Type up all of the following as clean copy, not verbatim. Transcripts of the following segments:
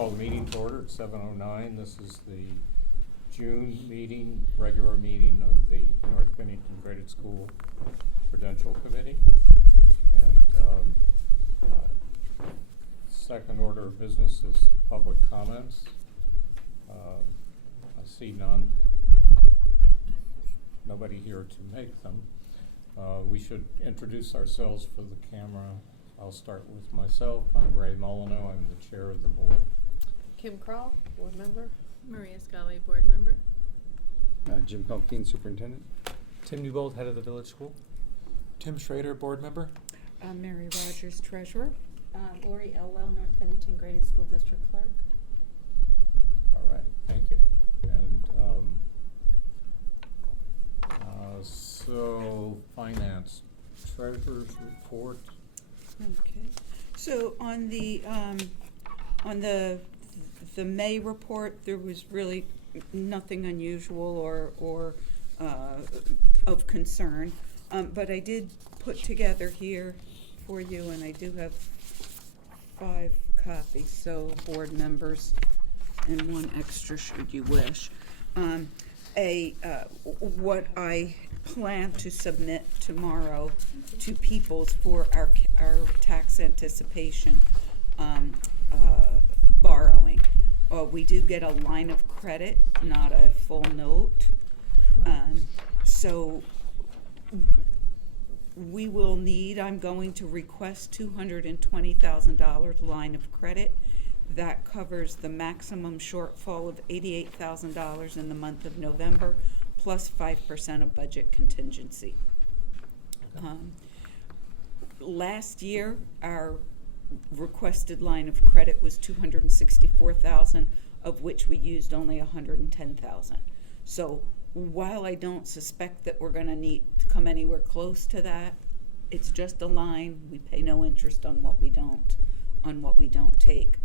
Call the meeting to order at 7:09. This is the June meeting, regular meeting of the North Bennington Graded School Prudential Committee. And second order of business is public comments. I see none. Nobody here to make them. We should introduce ourselves for the camera. I'll start with myself. I'm Ray Molyneux. I'm the chair of the board. Kim Kroll, board member. Maria Scully, board member. Jim Pelkine, superintendent. Tim Newbold, head of the village school. Tim Schrader, board member. Mary Rogers, treasurer. Lori Elwell, North Bennington Graded School District Clerk. All right, thank you. And so finance, treasurer's report. Okay. So on the May report, there was really nothing unusual or of concern, but I did put together here for you, and I do have 5 copies, so board members, and 1 extra should you wish. What I plan to submit tomorrow to Peoples for our tax anticipation borrowing. We do get a line of credit, not a full note. So we will need, I'm going to request $220,000 line of credit. That covers the maximum shortfall of $88,000 in the month of November, plus 5% of budget contingency. Last year, our requested line of credit was $264,000, of which we used only $110,000. So while I don't suspect that we're going to need to come anywhere close to that, it's just a line. We pay no interest on what we don't take.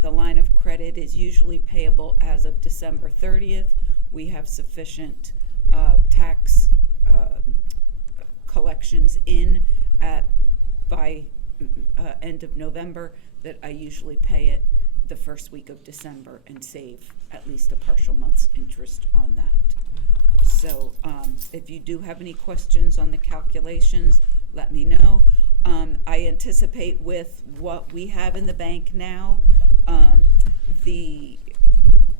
The line of credit is usually payable as of December 30th. We have sufficient tax collections in by end of November that I usually pay it the first week of December and save at least a partial month's interest on that. So if you do have any questions on the calculations, let me know. I anticipate with what we have in the bank now, the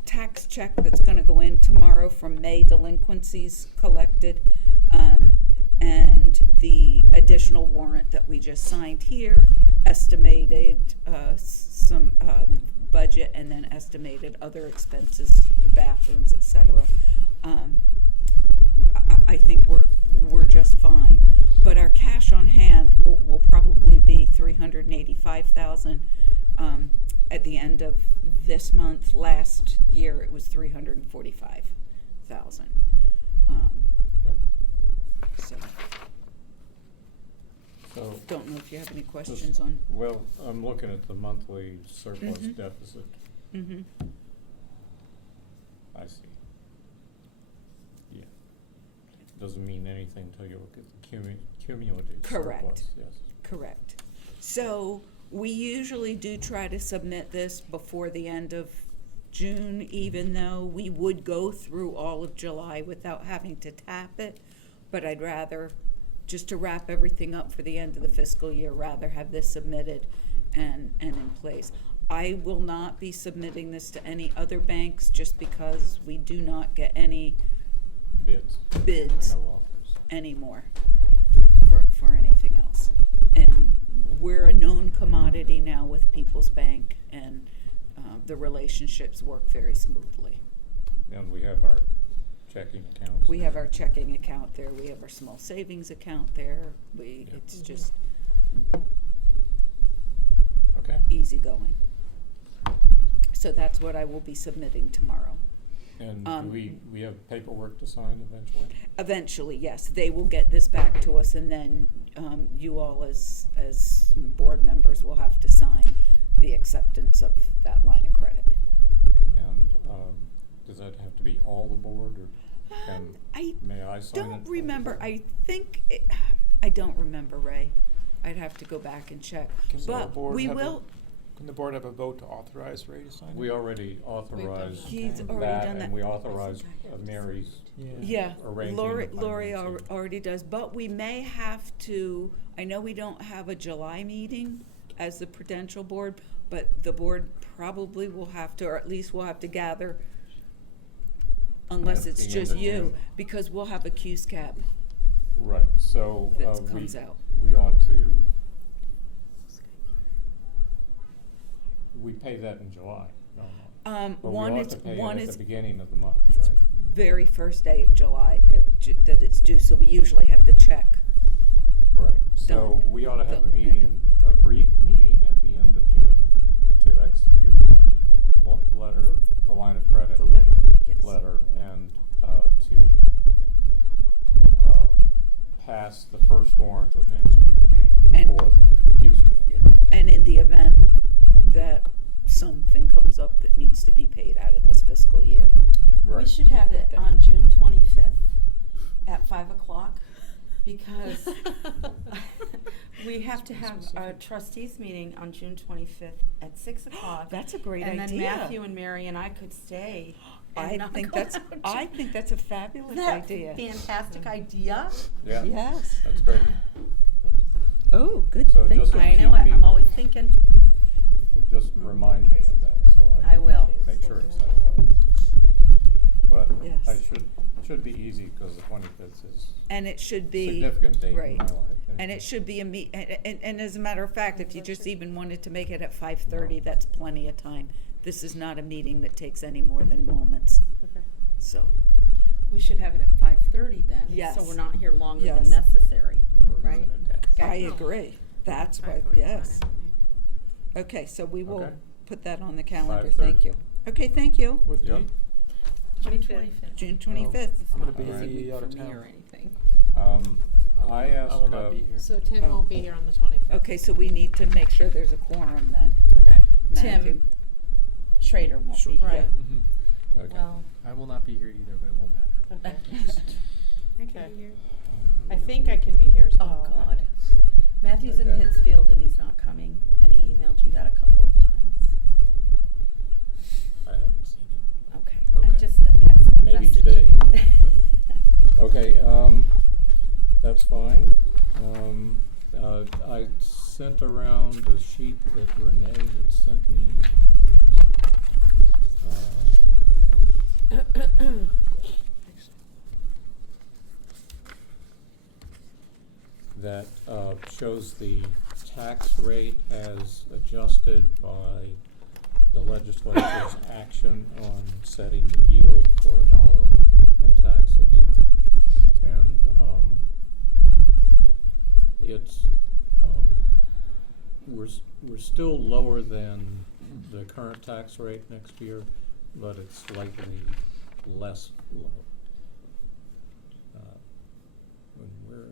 tax check that's going to go in tomorrow from May delinquencies collected, and the additional warrant that we just signed here, estimated some budget, and then estimated other expenses for bathrooms, etc. I think we're just fine. But our cash on hand will probably be $385,000 at the end of this month. Last year it was $345,000. So don't know if you have any questions on. Well, I'm looking at the monthly surplus deficit. Mm-hmm. I see. Yeah. Doesn't mean anything until you look at the cumulative surplus. Yes. Correct. So we usually do try to submit this before the end of June, even though we would go through all of July without having to tap it. But I'd rather, just to wrap everything up for the end of the fiscal year, rather have this submitted and in place. I will not be submitting this to any other banks just because we do not get any bids No offers. anymore for anything else. And we're a known commodity now with People's Bank, and the relationships work very smoothly. And we have our checking accounts. We have our checking account there. We have our small savings account there. It's just okay. easy going. So that's what I will be submitting tomorrow. And do we have paperwork to sign eventually? Eventually, yes. They will get this back to us, and then you all as board members will have to sign the acceptance of that line of credit. And does that have to be all the board, or may I sign it? Don't remember. I think I don't remember, Ray. I'd have to go back and check. Can the But board we have will. Can the board have a vote to authorize Ray to sign it? We already authorized He's Okay. already that, done that. and we authorized Mary's. Yeah, arranging Lori, the Lori financing. already does, but we may have to, I know we don't have a July meeting as the Prudential Board, but the board probably will have to, or at least we'll have to gather, unless At it's the end just of you, June. because we'll have a Q's cap Right, so, that comes out. we ought to, we pay that in July, no, no. But One we ought is, to pay one it at is the beginning of the month, it's right? very first day of July that it's due, so we usually have the check. Right, so done we ought to have the a end meeting, a brief meeting at the end of June to execute the letter, the line of credit. The letter, yes. Letter, and, to, pass the first warrant of next year. Right, and, For the Q's cap. yeah, and in the event that something comes up that needs to be paid out of this fiscal year. Right. We should have it on June 25th at 5 o'clock because we have to have a trustees meeting on June 25th at 6 o'clock. That's a great And idea. then Matthew and Mary and I could stay. and I not think go that's, out. I think that's a fabulous Isn't that idea. fantastic idea? Yeah. Yes. That's great. Oh, good, So thank just you. I keep know it, me- I'm always thinking. Just remind me of that, so I will. make sure it's set up. But Yes. I should be easy, because the 25th is And it should be. significant date in right. my life. And anyway. it should be and as a matter of fact, if you just even wanted to make it at 5:30, that's plenty of time. This is not a meeting that takes any more than moments, Okay. so. We should have it at 5:30 then. Yes. So we're not here longer Yes. than necessary, Birds right? in a nest. Okay. I agree. That's what, 5:45 yes. maybe. Okay, so we will Okay. put that on the calendar, 5:30. thank you. Okay, thank you. What Yep. date? June 25th. June Oh, 25th. It's I'm gonna not be a busy week out for of me town. or anything. I asked, I will not be here. So Tim Oh. won't be here on the 25th. Okay, so we need to make sure there's a quorum then. Okay. Matthew. Tim Schrader won't be here. Right. Mm-hmm. okay. Well, I will not be here either, but it won't matter. I Okay. can be here. I think I can be here as Oh, well. God. Matthew's in Okay. Pittsfield and he's not coming, and he emailed you that a couple of times. I haven't seen it. Okay. Okay. I just passing the Maybe message. today, Okay, that's fine. I sent around a sheet that Renee had sent me. That shows the tax rate has adjusted by the legislature's action on setting the yield for $1 of taxes. And it's, we're still lower than the current tax rate next year, but it's slightly less low. When we're,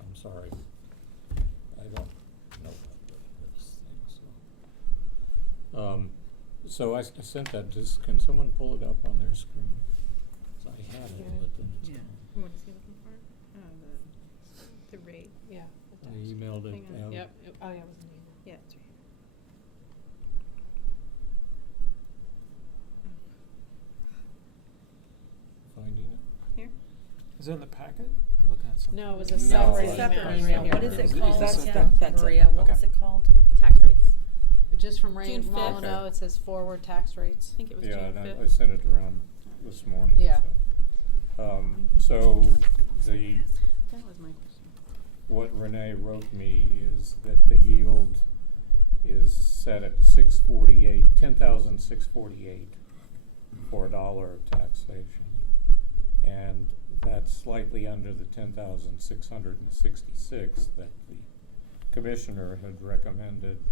I'm sorry, I don't know this thing, so. So I sent that, can someone pull it up on their screen? 'Cause I had it, Yeah. but then it's Yeah. gone. What is he looking for? The rate. Yeah. the I tax. emailed it Hang on. out. Yep. Oh, yeah, it was an email. Yeah, it's right Finding it? here. Is it in the packet? I'm looking at something. No, it was a No, separate it's a email. Separate Right email. here. What is Is it it- called That's- again? that's it. Maria, what Okay. was it called? Tax rates. Just from Ray June 5th. Molyneux, Okay. it says forward tax rates. I think it was Yeah, June and 5th. I sent it around this morning, Yeah. so the, That was my question. what Renee wrote me is that the yield is set at 648, 10,648 for $1 of taxation. And that's slightly under the 10,666 that the commissioner had recommended.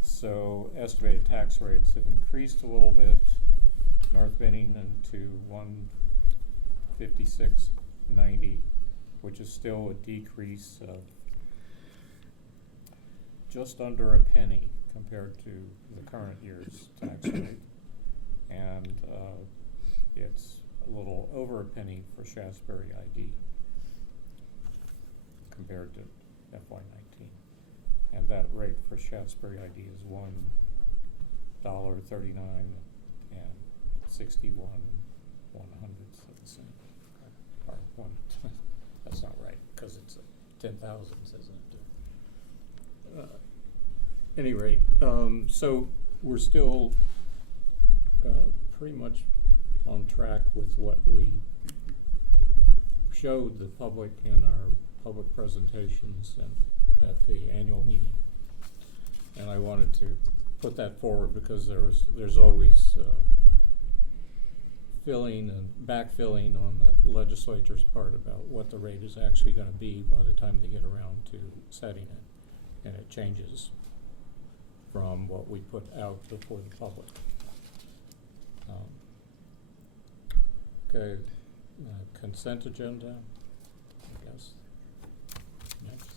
So estimated tax rates have increased a little bit. North Bennington to 156.90, which is still a decrease of just under a penny compared to the current year's tax rate. And it's a little over a penny for Shasberry ID compared to FY19. And that rate for Shasberry ID is 1 $1.39 and 61/100ths of a cent. Or one, that's not right, cause it's 10,000s, isn't it? Any rate, so we're still, pretty much on track with what we showed the public in our public presentations and at the annual meeting. And I wanted to put that forward because there's always filling and backfilling on the legislature's part about what the rate is actually gonna be by the time they get around to setting it. And it changes from what we put out before the public. Okay, consent agenda, I guess. Next.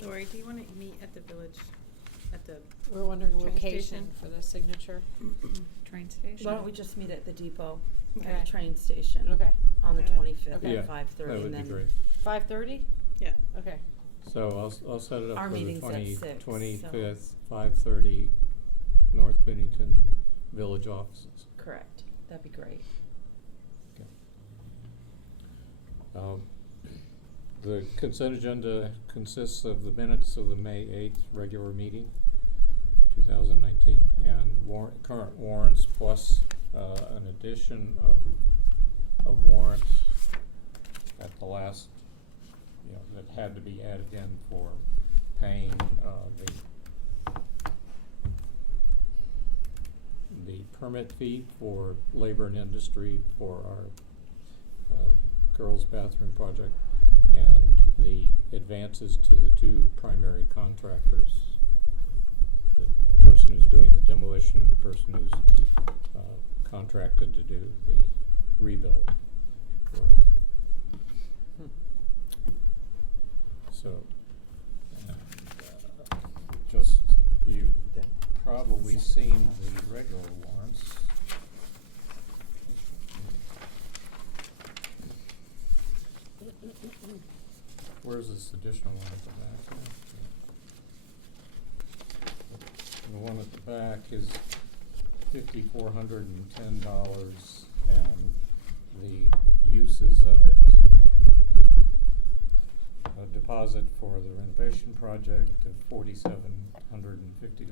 Lori, do you wanna meet at the village, at the, We're wondering Train location station. for the signature. train station? Why don't we just meet at the depot, at Okay. the train station? Okay. On the Okay. 25th Okay. Yeah, at 5:30 that would and be then. great. 5:30? Yeah. Okay. So I'll set it up Our for the meeting's at 6, so 25th, 5:30, North Bennington Village offices. Correct, that'd be great. Okay. The consent agenda consists of the minutes of the May 8th regular meeting, 2019, and current warrants plus an addition of warrants at the last, that had to be added in for paying the permit fee for labor and industry for our girls' bathroom project, and the advances to the two primary contractors, the person who's doing the demolition and the person who's contracted to do the rebuild work. So, just, you've probably seen the regular warrants. Where's this additional one at the back here? The one at the back is $5,410, and the uses of it, a deposit for the renovation project of $4,750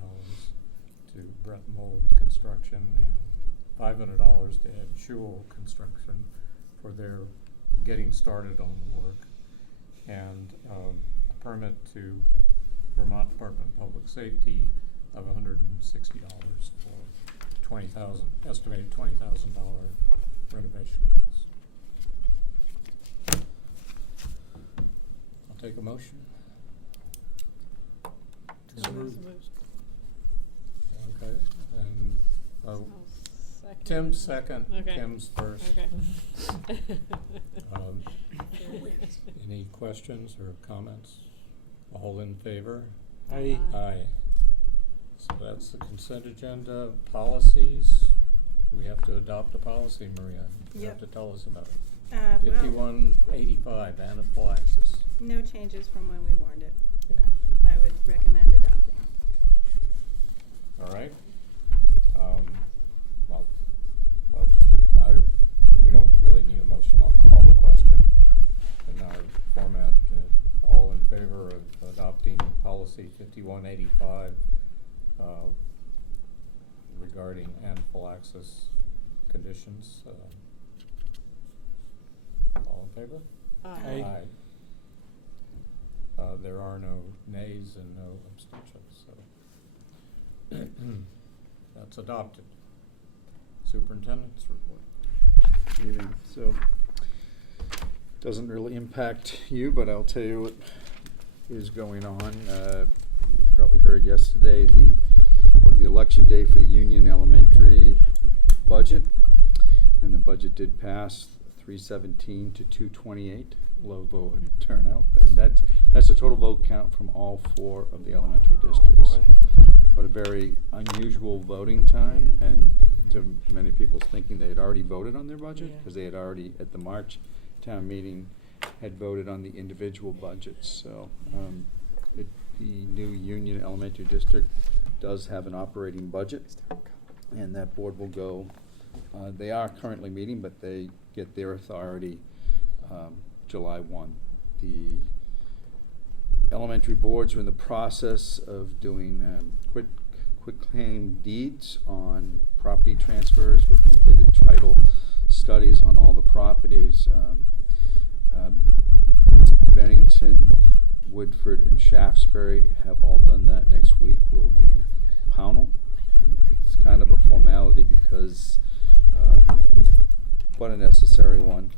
to Brett Mold Construction, and $500 to Ed Schul Construction for their getting started on the work, and a permit to Vermont Department of Public Safety of $160 for estimated $20,000 renovation cost. I'll take a motion. So Moved. moved. Okay, and I'll second. Tim's second, Okay. Kim's first. Okay. Any questions or comments? All in favor? Aye. Aye. So that's the consent agenda. Policies, we have to adopt a policy, Maria. You have Yep. to tell us about it. 5185. 5185, anaphylaxis. No changes from when we warned it. Okay. I would recommend adopting. All right. We don't really need a motion. I'll call the question in our format. All in favor of adopting policy 5185 regarding anaphylaxis conditions? All in favor? Aye. There are no nays and no abstentions, so that's adopted. Superintendent's report. Evening. So, doesn't really impact you, but I'll tell you what is going on. You probably heard yesterday was the election day for the Union Elementary budget, and the budget did pass 317 to 228, low vote turnout, and that's a total vote count from all 4 of the elementary districts. boy. But a very unusual voting time, and to many people's thinking they had already voted on their budget, Yeah. because they had already, at the March town meeting, had voted on the individual budgets. So the new Union Elementary District does have an operating budget, and that board will go, they are currently meeting, but they get their authority July 1. The elementary boards are in the process of doing quick claim deeds on property transfers. We've completed title studies on all the properties. Bennington, Woodford, and Shaftesbury have all done that. Next week will be Pownell, and it's kind of a formality because, but a necessary one.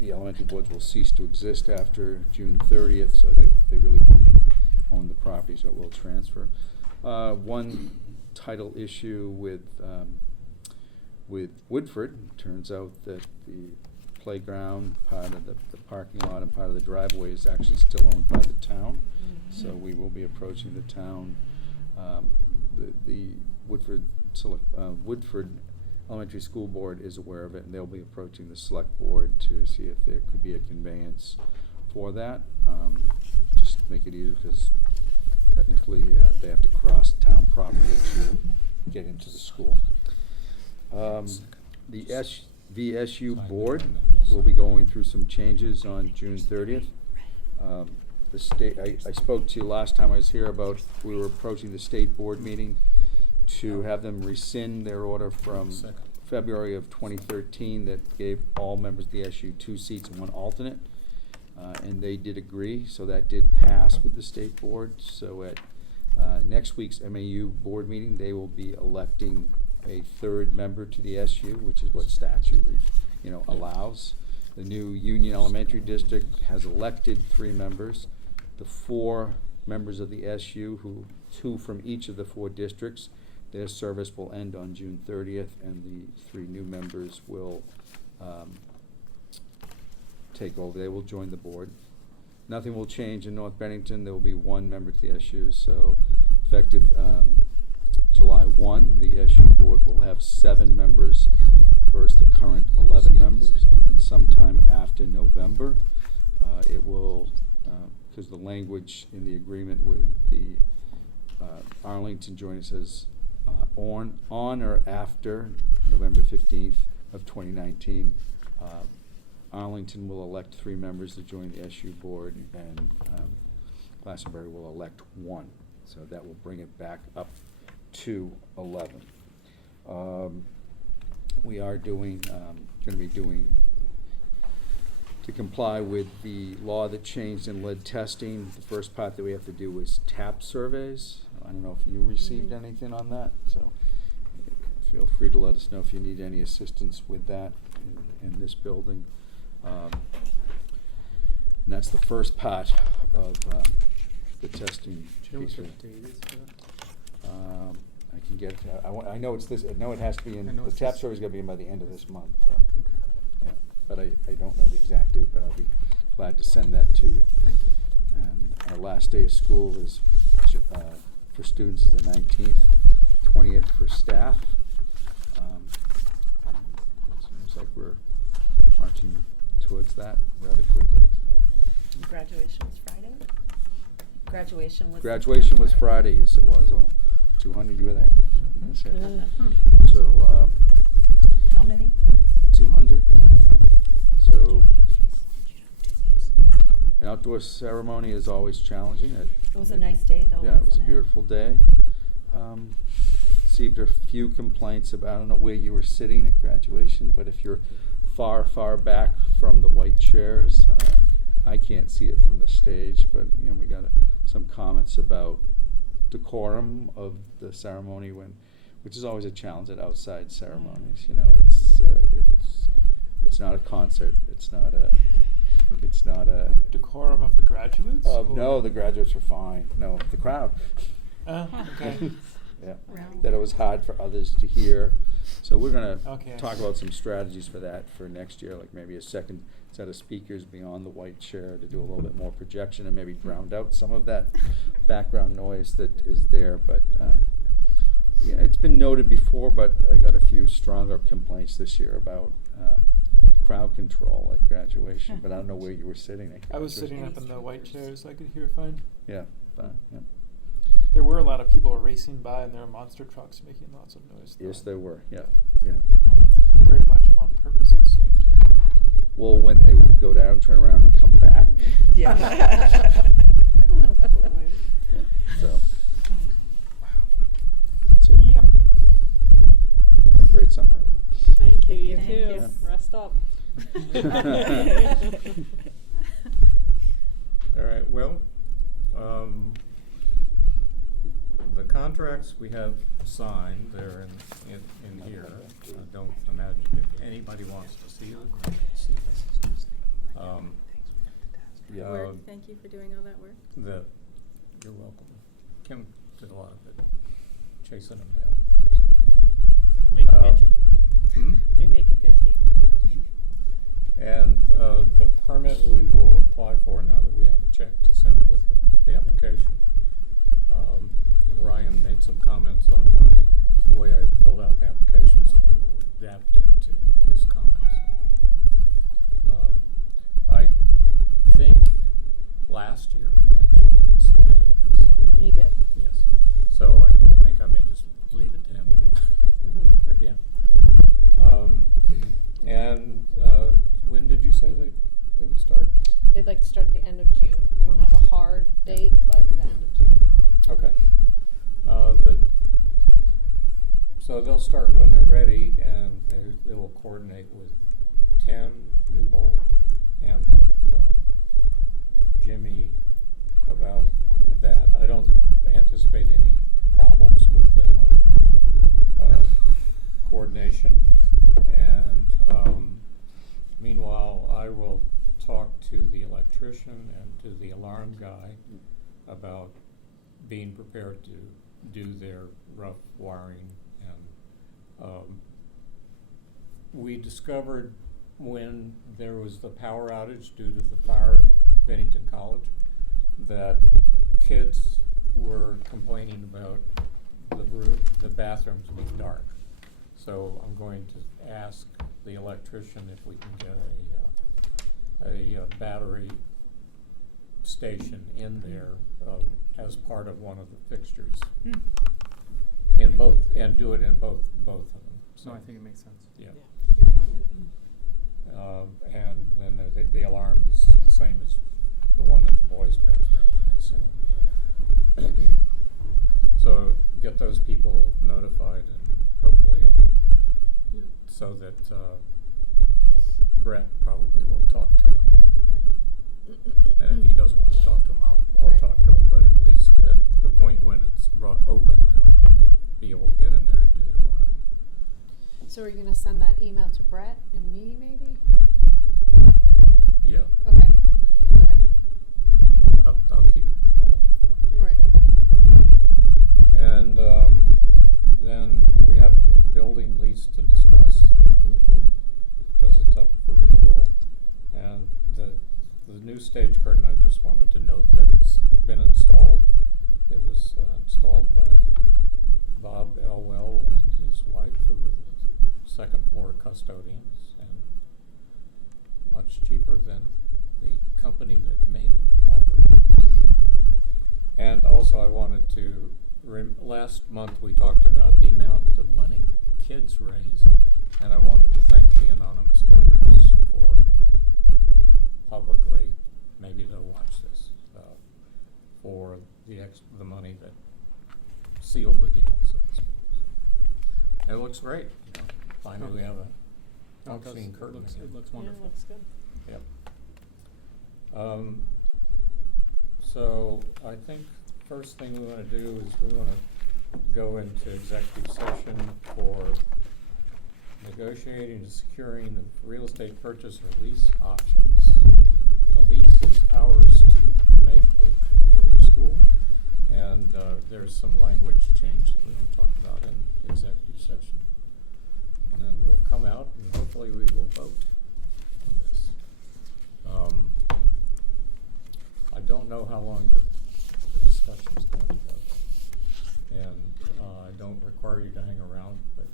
The elementary boards will cease to exist after June 30th, so they really won't own the property, so it will transfer. One title issue with Woodford, turns out that the playground, part of the parking lot and part of the driveway is actually still owned by the town. So we will be approaching the town. The Woodford Elementary School Board is aware of it, and they'll be approaching the select board to see if there could be a conveyance for that. Just make it easier, because technically they have to cross town property to get into the school. The VSU board will be going through some changes on June 30th. The state, I spoke to you last time I was here about, we were approaching the state board meeting to have them rescind their order from February of 2013 that gave all members of the SU 2 seats and 1 alternate. And they did agree, so that did pass with the state board. So at next week's MAU board meeting, they will be electing a 3rd member to the SU, which is what statute allows. The new Union Elementary District has elected 3 members. The 4 members of the SU, 2 from each of the 4 districts, their service will end on June 30th, and the 3 new members will take over. They will join the board. Nothing will change in North Bennington. There will be 1 member to the SU, so effective July 1, the SU board will have 7 members versus the current 11 members, and then sometime after November, it will, because the language in the agreement with the Arlington joint says on or after November 15th of 2019, Arlington will elect 3 members to join the SU board, and Glastonbury will elect 1. So that will bring it back up to 11. We are going to be doing, to comply with the law that changed in lead testing, the first part that we have to do is TAP surveys. I don't know if you received anything on that, so feel free to let us know if you need any assistance with that in this building. And that's the first part of the testing Do you know piece. what the date is for that? I can get, I know it's this, no, it has to be in, I know the it's TAP this- survey's gotta be in by the end of this month. Okay, Yeah, but I don't know the exact date, but I'll be glad to send that to you. thank you. And our last day of school is, for students, is the 19th, 20th for staff. It seems like we're marching towards that rather quickly, so. Graduation was Friday? Graduation was. Graduation was Friday, yes it was, 200, you were there? Mhm. Yes, yeah. Mm-hmm. So, How many? 200. So, an outdoor ceremony is always challenging. It was a nice day though, Yeah, it was a wasn't beautiful day. Received a few complaints about, I don't know where you were sitting at graduation, but if you're far, far back from the white chairs, I can't see it from the stage, but we got some comments about decorum of the ceremony, which is always a challenge at outside ceremonies. It's not a concert. It's not a. Decorum of the graduates? No, the graduates were fine. No, the crowd. Okay. Yeah, Round. that it was hard for others to hear. So we're gonna Okay. talk about some strategies for that for next year, like maybe a second set of speakers beyond the white chair to do a little bit more projection and maybe drown out some of that background noise that is there. But yeah, it's been noted before, but I got a few stronger complaints this year about crowd control at graduation. But I don't know where you were sitting at I was graduation. sitting up in the white chairs, I could hear fine. Yeah, fine, yep. There were a lot of people racing by and there were monster trucks making lots of noise. Yes, though. there were, yeah, yeah. Very much on purpose, it seemed. Well, when they would go down, turn around and come back. Yeah. Oh, boy. Yeah, so. That's it. Yep. Have a great summer. Thank you, you Thank too. you. Rest up. All right, well, the contracts we have signed, they're in here. I don't imagine if anybody wants to see them. See them. Good work. Thank you for doing all that work. You're welcome. Kim did a lot of it, chasing them down. So. Make a good team. Hmm? We make a good team. Yes. And the permit we will apply for now that we have a check to send with the application. Ryan made some comments on the way I filled out the application, so I will adapt it to his comments. I think last year he actually submitted this. He did. Yes. So I think I may just leave it to him again. And when did you say they would start? They'd like to start at the end of June. I don't have a hard date, but the end of June. Okay. So they'll start when they're ready, and they will coordinate with Tim Newbold and with Jimmy about that. I don't anticipate any problems with that coordination. And meanwhile, I will talk to the electrician and to the alarm guy about being prepared to do their rough wiring. And we discovered when there was the power outage due to the fire at Bennington College that kids were complaining about the bathrooms being dark. So I'm going to ask the electrician if we can get a battery station in there as part of one of the fixtures. In both, and do it in both of them. So No, I think it makes sense. yeah. Yeah. And then the alarm is the same as the one in the boys' bathroom, I assume. So get those people notified and hopefully so that Brett probably will talk to them. And if he doesn't want to talk to them, I'll Right. talk to him, but at least at the point when it's open, they'll be able to get in there and do their wiring. So are you gonna send that email to Brett and me, maybe? Yeah, Okay. I'll do that. Okay. I'll keep all informed. You're right. Okay. And then we have a building lease to discuss because it's up for renewal. And the new stage curtain, I just wanted to note that it's been installed. It was installed by Bob Elwell and his wife, who were the second floor custodians, and much cheaper than the company that made it offered. And also I wanted to, last month we talked about the amount of money the kids raise, and I wanted to thank the anonymous donors for publicly, maybe they'll watch this, for the money that sealed the deal, so to speak. And it looks great. You know, finally, we have a No, it does. functioning curtain. It again. looks Yeah, wonderful. looks good. Yep. So I think first thing we want to do is we want to go into executive session for negotiating and securing of real estate purchase or lease options. The lease is ours to make with the village school, and there's some language change that we want to talk about in executive session. And then we'll come out and hopefully we will vote on this. I don't know how long the discussion is going to go, and I don't require you to hang around, but